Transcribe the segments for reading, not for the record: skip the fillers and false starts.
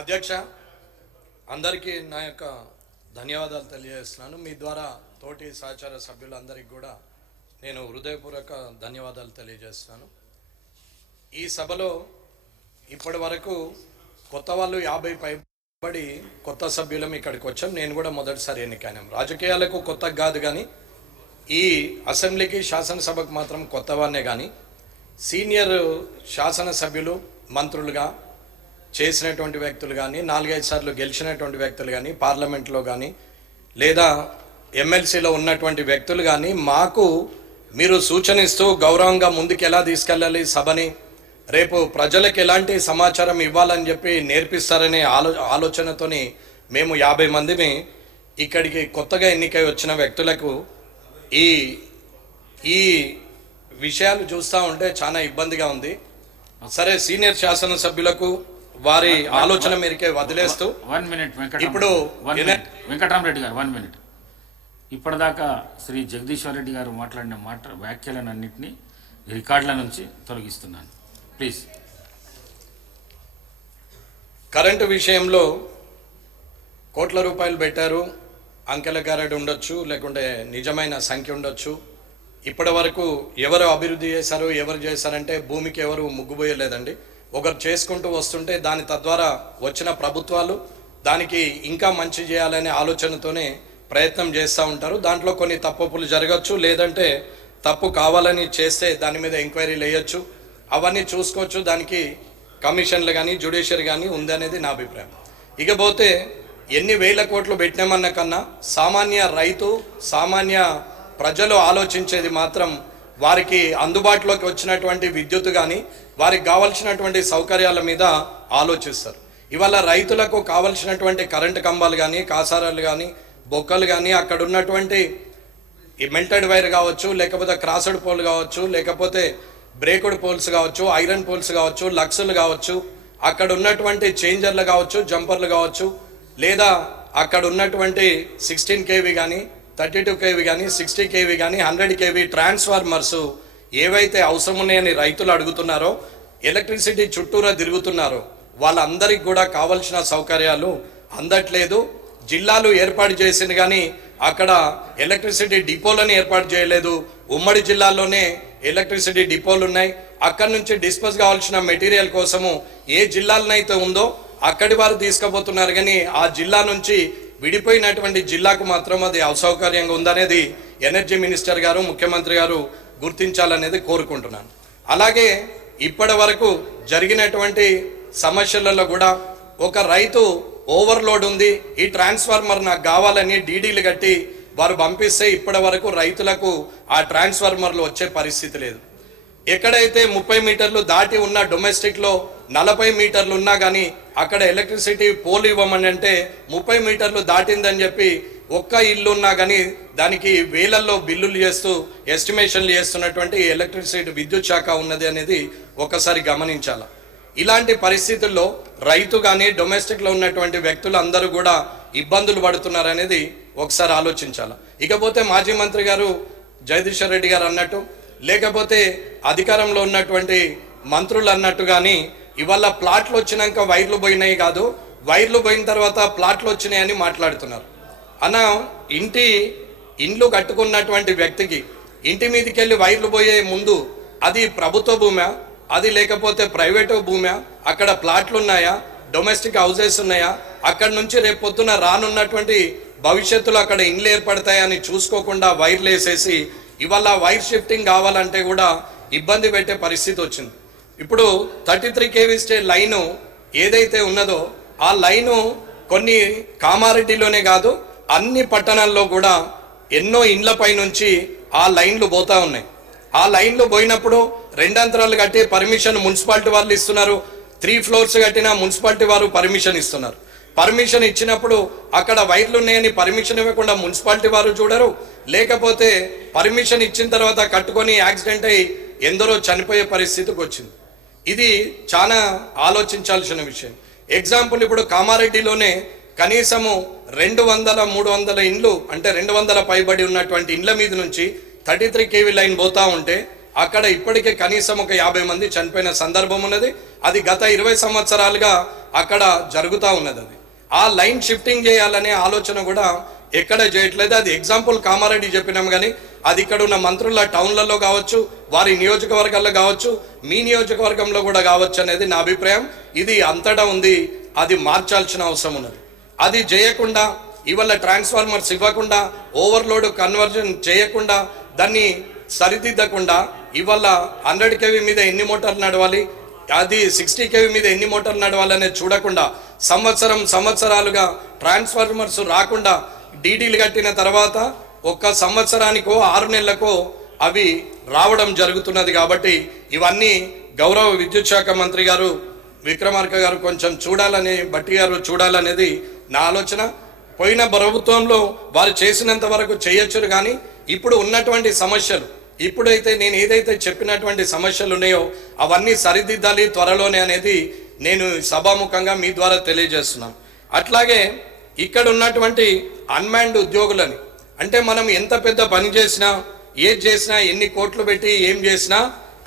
అధ్యక్ష, అందరికీ నా యొక్క ధన్యవాదాలు తెలియజేస్తున్నాను. మీ ద్వారా తోటి సహచార సభ్యులందరికీ కూడా నేను హృదయపూర్వక ధన్యవాదాలు తెలియజేస్తున్నాను. ఈ సభలో ఇప్పటి వరకు కొత్త వాళ్ళు 50 పైబడి కొత్త సభ్యులం ఇక్కడికి వచ్చాం. నేను కూడా మొదటిసారి ఎన్నికైనాం. రాజకీయాలకు కొత్త కాదు, కానీ ఈ అసెంబ్లీకి శాసనసభకు మాత్రం కొత్తవాన్నే. కానీ సీనియర్ శాసనసభ్యులు, మంత్రులుగా చేసినటువంటి వ్యక్తులు కానీ, 4-5 సార్లు గెలిచినటువంటి వ్యక్తులు కానీ, పార్లమెంట్లో కానీ లేదా ఎమ్మెల్సీలో ఉన్నటువంటి వ్యక్తులు కానీ మాకు మీరు సూచనిస్తూ గౌరవంగా ముందుకు ఎలా తీసుకెళ్ళాలి సభని, రేపు ప్రజలకు ఎలాంటి సమాచారం ఇవ్వాలని చెప్పి నేర్పిస్తారనే ఆలోచనతోని మేము 50 మందిని ఇక్కడికి కొత్తగా ఎన్నికై వచ్చిన వ్యక్తులకు ఈ విషయాలు చూస్తూ ఉంటే చాలా ఇబ్బందిగా ఉంది. సరే, సీనియర్ శాసనసభ్యులకు వారి ఆలోచన మేరకే వదిలేస్తూ 1 మినిట్ ఇప్పుడు వెంకటరామరెడ్డి గారు 1 మినిట్. ఇప్పటిదాకా శ్రీ జగదీశ్వర్ రెడ్డి గారు మాట్లాడిన వ్యాఖ్యలన్నింటినీ రికార్డుల నుంచి తొలగిస్తున్నాను, ప్లీజ్. కరెంటు విషయంలో కోట్ల రూపాయలు పెట్టారు. అంకెల గారెడ్ ఉండొచ్చు, లేకుంటే నిజమైన సంఖ్య ఉండొచ్చు. ఇప్పటి వరకు ఎవరు అభివృద్ధి చేశారు, ఎవరు చేశారంటే భూమికి ఎవరు ముగ్గుపోయలేదండి. ఒకరు చేసుకుంటూ వస్తుంటే దాని తద్వారా వచ్చిన ప్రభుత్వాలు దానికి ఇంకా మంచి చేయాలనే ఆలోచనతోనే ప్రయత్నం చేస్తూ ఉంటారు. దాంట్లో కొన్ని తప్పులు జరగచ్చు, లేదంటే తప్పు కావాలని చేస్తే దాని మీద ఎంక్వైరీలు వేయచ్చు, అవన్నీ చూసుకోవచ్చు. దానికి కమిషన్లు కానీ జ్యుడిషియరీ కానీ ఉందనేది నా అభిప్రాయం. ఇకపోతే ఎన్ని వేల కోట్లు పెట్టినామన్న కన్నా సామాన్య రైతు, సామాన్య ప్రజలు ఆలోచించేది మాత్రం వారికి అందుబాటులోకి వచ్చినటువంటి విద్యుత్ కానీ వారికి కావలసినటువంటి సౌకర్యాల మీద ఆలోచిస్తారు. ఇవాళ రైతులకు కావలసినటువంటి కరెంటు కంబాలు కానీ, కాసారాలు కానీ, బొక్కలు కానీ, అక్కడ ఉన్నటువంటి మెల్టెడ్ వైర్ కావచ్చు, లేకపోతే క్రాస్డ్ పోల్ కావచ్చు, లేకపోతే బ్రేకుడ్ పోల్స్ కావచ్చు, ఐరన్ పోల్స్ కావచ్చు, లక్స్లు కావచ్చు, అక్కడ ఉన్నటువంటి చేంజర్లు కావచ్చు, జంపర్లు కావచ్చు, లేదా అక్కడ ఉన్నటువంటి 16 kV కానీ, 32 kV కానీ, 60 kV కానీ, 100 kV ట్రాన్స్ఫార్మర్స్ ఏవైతే అవసరం ఉన్నాయని రైతులు అడుగుతున్నారో, ఎలక్ట్రిసిటీ చుట్టూరా తిరుగుతున్నారో వాళ్ళందరికీ కూడా కావలసిన సౌకర్యాలు అందట్లేదు. జిల్లాలు ఏర్పాటు చేసింది కానీ అక్కడ ఎలక్ట్రిసిటీ డిపోలను ఏర్పాటు చేయలేదు. ఉమ్మడి జిల్లాల్లోనే ఎలక్ట్రిసిటీ డిపోలు ఉన్నాయి. అక్కడి నుంచి డిస్పోజ్ కావాల్సిన మెటీరియల్ కోసము ఏ జిల్లాలనైతే ఉందో అక్కడి వారు తీసుకుపోతున్నారు, కానీ ఆ జిల్లా నుంచి విడిపోయినటువంటి జిల్లాకు మాత్రం అది అసౌకర్యంగా ఉందనేది ఎనర్జీ మినిస్టర్ గారు, ముఖ్యమంత్రి గారు గుర్తించాలనేది కోరుకుంటున్నాను. అలాగే ఇప్పటి వరకు జరిగినటువంటి సమస్యలలో కూడా ఒక రైతు ఓవర్లోడ్ ఉంది, ఈ ట్రాన్స్ఫార్మర్ నాకు కావాలని డీడీలు కట్టి వారు పంపిస్తే ఇప్పటి వరకు రైతులకు ఆ ట్రాన్స్ఫార్మర్లు వచ్చే పరిస్థితి లేదు. ఎక్కడైతే 30 మీటర్లు దాటి ఉన్న డొమెస్టిక్లో 40 మీటర్లు ఉన్నా కానీ అక్కడ ఎలక్ట్రిసిటీ పోల్ ఇవ్వమని అంటే 30 మీటర్లు దాటిందని చెప్పి ఒక్క ఇల్లు ఉన్నా కానీ దానికి వేలల్లో బిల్లులు చేస్తూ ఎస్టిమేషన్లు చేస్తున్నటువంటి ఎలక్ట్రిసిటీ విద్యుత్ శాఖ ఉన్నది అనేది ఒకసారి గమనించాలి. ఇలాంటి పరిస్థితుల్లో రైతు కానీ డొమెస్టిక్లో ఉన్నటువంటి వ్యక్తులు అందరూ కూడా ఇబ్బందులు పడుతున్నారనేది ఒకసారి ఆలోచించాలి. ఇకపోతే మాజీ మంత్రి గారు జగదీశ్వర్ రెడ్డి గారు అన్నట్టు, లేకపోతే అధికారంలో ఉన్నటువంటి మంత్రులు అన్నట్టు కానీ ఇవాళ ప్లాట్లు వచ్చినాక వైర్లు పోయినాయి కాదు, వైర్లు పోయిన తర్వాత ప్లాట్లు వచ్చినాయని మాట్లాడుతున్నారు. అన్న, ఇండ్లు కట్టుకున్నటువంటి వ్యక్తికి ఇంటి మీదకి వెళ్ళి వైర్లు పోయే ముందు అది ప్రభుత్వ భూమా, అది లేకపోతే ప్రైవేటు భూమా, అక్కడ ప్లాట్లు ఉన్నాయా, డొమెస్టిక్ హౌసెస్ ఉన్నాయా, అక్కడి నుంచి రేపు పొద్దున రానున్నటువంటి భవిష్యత్తులో అక్కడ ఇండ్లు ఏర్పడతాయని చూసుకోకుండా వైర్లు వేసేసి ఇవాళ వైర్ షిఫ్టింగ్ కావాలంటే కూడా ఇబ్బంది పెట్టే పరిస్థితి వచ్చింది. ఇప్పుడు 33 kV లైను ఏదైతే ఉన్నదో ఆ లైను కొన్ని కామారెడ్డిలోనే కాదు అన్ని పట్టణాల్లో కూడా ఎన్నో ఇండ్లపై నుంచి ఆ లైన్లు పోతా ఉన్నాయి. ఆ లైన్లు పోయినప్పుడు 2 అంతరాలు కట్టి పర్మిషన్ మున్సిపాలిటీ వాళ్ళు ఇస్తున్నారు, 3 floors కట్టినా మున్సిపాలిటీ వారు పర్మిషన్ ఇస్తున్నారు. పర్మిషన్ ఇచ్చినప్పుడు అక్కడ వైర్లు ఉన్నాయని పర్మిషన్ ఇవ్వకుండా మున్సిపాలిటీ వారు చూడరు, లేకపోతే పర్మిషన్ ఇచ్చిన తర్వాత కట్టుకొని యాక్సిడెంట్ అయ్యి ఎందరో చనిపోయే పరిస్థితికి వచ్చింది. ఇది చాలా ఆలోచించాల్సిన విషయం. ఎగ్జాంపుల్, ఇప్పుడు కామారెడ్డిలోనే కనీసము 200-300 ఇండ్లు, అంటే 200 పైబడి ఉన్నటువంటి ఇండ్ల మీద నుంచి 33 kV లైన్ పోతా ఉంటే అక్కడ ఇప్పటికే కనీసం ఒక 50 మంది చనిపోయిన సందర్భం ఉన్నది. అది గత 20 సంవత్సరాలుగా అక్కడ జరుగుతూ ఉన్నది. అది ఆ లైన్ షిఫ్టింగ్ చేయాలనే ఆలోచన కూడా ఎక్కడ చేయట్లేదు. అది ఎగ్జాంపుల్ కామారెడ్డి చెప్పినాం, కానీ అది ఇక్కడ ఉన్న మంత్రుల టౌన్లలో కావచ్చు, వారి నియోజకవర్గాల్లో కావచ్చు, మీ నియోజకవర్గంలో కూడా కావచ్చు అనేది నా అభిప్రాయం. ఇది అంతటా ఉంది, అది మార్చాల్సిన అవసరం ఉన్నది. అది చేయకుండా ఇవాళ ట్రాన్స్ఫార్మర్స్ ఇవ్వకుండా, ఓవర్లోడ్ కన్వర్జన్ చేయకుండా, దాన్ని సరిదిద్దకుండా ఇవాళ 100 kV మీద ఎన్ని మోటార్లు నడవాలి, అది 60 kV మీద ఎన్ని మోటార్లు నడవాలనేది చూడకుండా సంవత్సరాలుగా ట్రాన్స్ఫార్మర్స్ రాకుండా డీడీలు కట్టిన తర్వాత ఒక్క సంవత్సరానికో 6 నెలలకో అవి రావడం జరుగుతున్నది. కాబట్టి ఇవన్నీ గౌరవ విద్యుత్ శాఖ మంత్రి గారు విక్రమార్క గారు కొంచెం చూడాలని, భట్టి గారు చూడాలనేది నా ఆలోచన. పోయిన ప్రభుత్వంలో వారు చేసినంత వరకు చేయొచ్చు, కానీ ఇప్పుడు ఉన్నటువంటి సమస్యలు, ఇప్పుడైతే నేను ఏదైతే చెప్పినటువంటి సమస్యలు ఉన్నాయో అవన్నీ సరిదిద్దాలి త్వరలోనే అనేది నేను సభాముఖంగా మీ ద్వారా తెలియజేస్తున్నాను. అట్లాగే ఇక్కడ ఉన్నటువంటి అన్మాన్డ్ ఉద్యోగులని, అంటే మనం ఎంత పెద్ద పని చేసినా, ఏది చేసినా, ఎన్ని కోట్లు పెట్టి ఏం చేసినా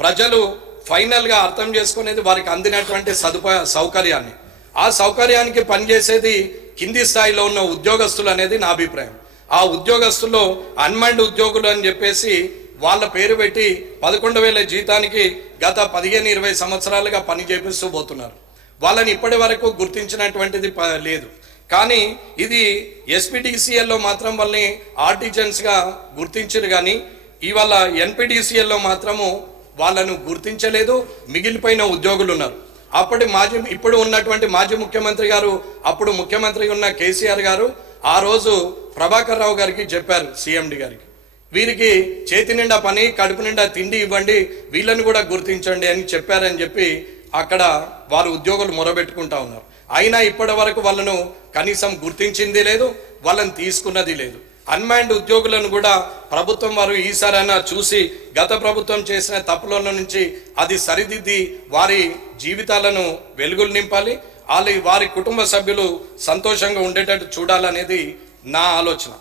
ప్రజలు ఫైనల్గా అర్థం చేసుకునేది వారికి అందినటువంటి సౌకర్యాన్ని. ఆ సౌకర్యానికి పనిచేసేది కింది స్థాయిలో ఉన్న ఉద్యోగస్తులు అనేది నా అభిప్రాయం. ఆ ఉద్యోగస్తుల్లో అన్మాన్డ్ ఉద్యోగులు అని చెప్పేసి వాళ్ళ పేరు పెట్టి 11,000 జీతానికి గత 15-20 సంవత్సరాలుగా పని చేపిస్తూ పోతున్నారు. వాళ్ళని ఇప్పటి వరకు గుర్తించినటువంటిది లేదు. కానీ ఇది ఎస్పీడీసీఎల్లో మాత్రం వాళ్ళని ఆర్టిజన్స్గా గుర్తించారు, కానీ ఇవాళ ఎన్పీడీసీఎల్లో మాత్రము వాళ్ళను గుర్తించలేదు. మిగిలిపోయిన ఉద్యోగులు ఉన్నారు. ఇప్పుడు ఉన్నటువంటి మాజీ ముఖ్యమంత్రి గారు, అప్పుడు ముఖ్యమంత్రి ఉన్న కేసీఆర్ గారు ఆ రోజు ప్రభాకర్ రావు గారికి చెప్పారు, సీఎండి గారికి, వీరికి చేతి నిండా పని, కడుపు నిండా తిండి ఇవ్వండి, వీళ్ళని కూడా గుర్తించండి అని చెప్పారని చెప్పి అక్కడ వారు ఉద్యోగులు మొరబెట్టుకుంటా ఉన్నారు. అయినా ఇప్పటి వరకు వాళ్ళను కనీసం గుర్తించింది లేదు, వాళ్ళని తీసుకున్నది లేదు. అన్మాన్డ్ ఉద్యోగులను కూడా ప్రభుత్వం వారు ఈసారైనా చూసి గత ప్రభుత్వం చేసిన తప్పుల నుంచి అది సరిదిద్ది వారి జీవితాలను వెలుగులు నింపాలి, వారి కుటుంబ సభ్యులు సంతోషంగా ఉండేటట్టు చూడాలనేది నా ఆలోచన.